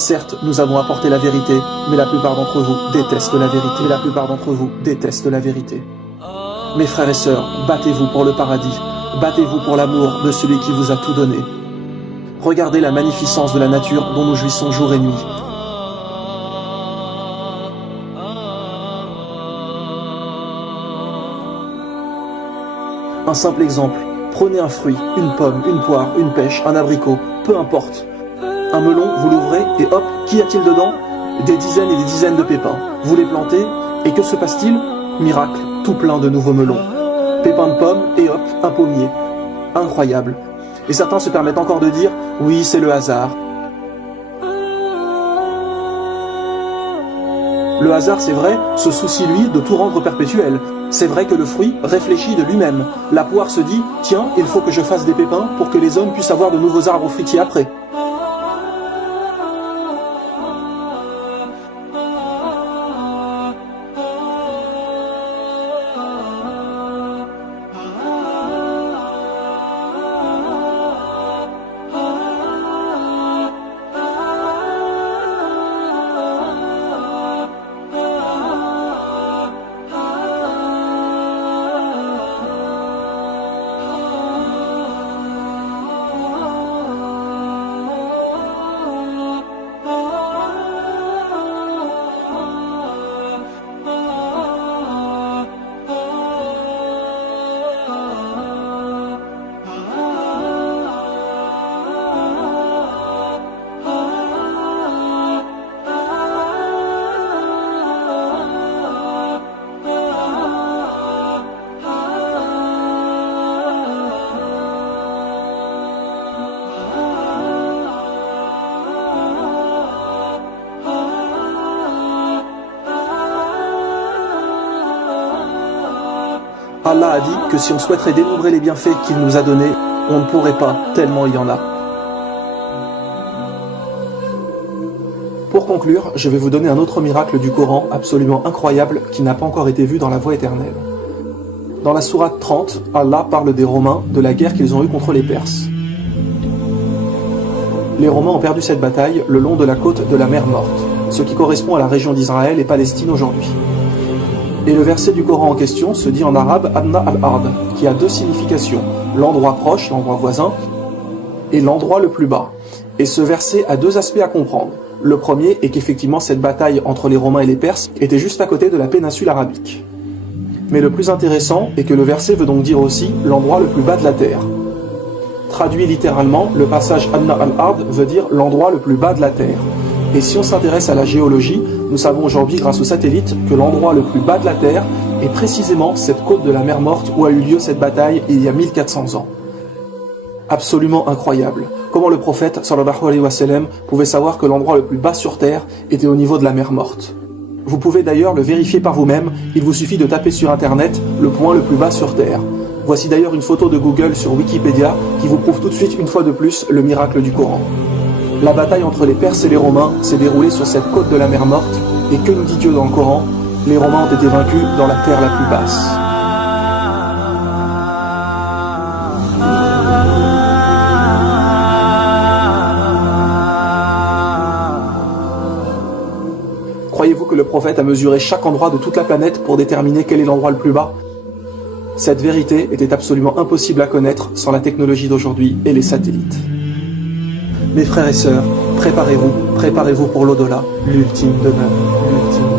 Certes, nous avons apporté la vérité, mais la plupart d'entre vous détestent la vérité. La plupart d'entre vous détestent la vérité. Mes frères et sœurs, battez-vous pour le paradis. Battez-vous pour l'amour de celui qui vous a tout donné. Regardez la magnificence de la nature dont nous jouissons jour et nuit. Un simple exemple, prenez un fruit, une pomme, une poire, une pêche, un abricot, peu importe. Un melon, vous l'ouvrez et hop, qu'y a-t-il dedans? Des dizaines et des dizaines de pépins. Vous les plantez et que se passe-t-il? Miracle, tout plein de nouveaux melons. Pépins de pommes et hop, un pommier. Incroyable. Et certains se permettent encore de dire, oui, c'est le hasard. Le hasard, c'est vrai, se soucie lui de tout rendre perpétuel. C'est vrai que le fruit réfléchit de lui-même. La poire se dit, tiens, il faut que je fasse des pépins pour que les hommes puissent avoir de nouveaux arbres fruitiers après. Allah a dit que si on souhaiterait dénombrer les bienfaits qu'il nous a donnés, on ne pourrait pas, tellement il y en a. Pour conclure, je vais vous donner un autre miracle du Coran absolument incroyable qui n'a pas encore été vu dans la voie éternelle. Dans la sourate 30, Allah parle des Romains, de la guerre qu'ils ont eue contre les Perses. Les Romains ont perdu cette bataille le long de la côte de la mer Morte, ce qui correspond à la région d'Israël et Palestine aujourd'hui. Et le verset du Coran en question se dit en arabe Adna al-Ard, qui a deux significations, l'endroit proche, l'endroit voisin, et l'endroit le plus bas. Et ce verset a deux aspects à comprendre. Le premier est qu'effectivement cette bataille entre les Romains et les Perses était juste à côté de la péninsule arabique. Mais le plus intéressant est que le verset veut donc dire aussi l'endroit le plus bas de la terre. Traduit littéralement, le passage Adna al-Ard veut dire l'endroit le plus bas de la terre. Et si on s'intéresse à la géologie, nous savons aujourd'hui grâce aux satellites que l'endroit le plus bas de la Terre est précisément cette côte de la mer Morte où a eu lieu cette bataille il y a 1400 ans. Absolument incroyable. Comment le prophète sallallahu alayhi wa sallam pouvait savoir que l'endroit le plus bas sur Terre était au niveau de la mer Morte. Vous pouvez d'ailleurs le vérifier par vous-même, il vous suffit de taper sur internet le point le plus bas sur Terre. Voici d'ailleurs une photo de Google sur Wikipédia qui vous prouve tout de suite une fois de plus le miracle du Coran. La bataille entre les Perses et les Romains s'est déroulée sur cette côte de la mer Morte, et que nous dit Dieu dans le Coran? Les Romains ont été vaincus dans la terre la plus basse. Croyez-vous que le prophète a mesuré chaque endroit de toute la planète pour déterminer quel est l'endroit le plus bas? Cette vérité était absolument impossible à connaître sans la technologie d'aujourd'hui et les satellites. Mes frères et sœurs, préparez-vous pour l'au-delà, l'ultime demeure, l'ultime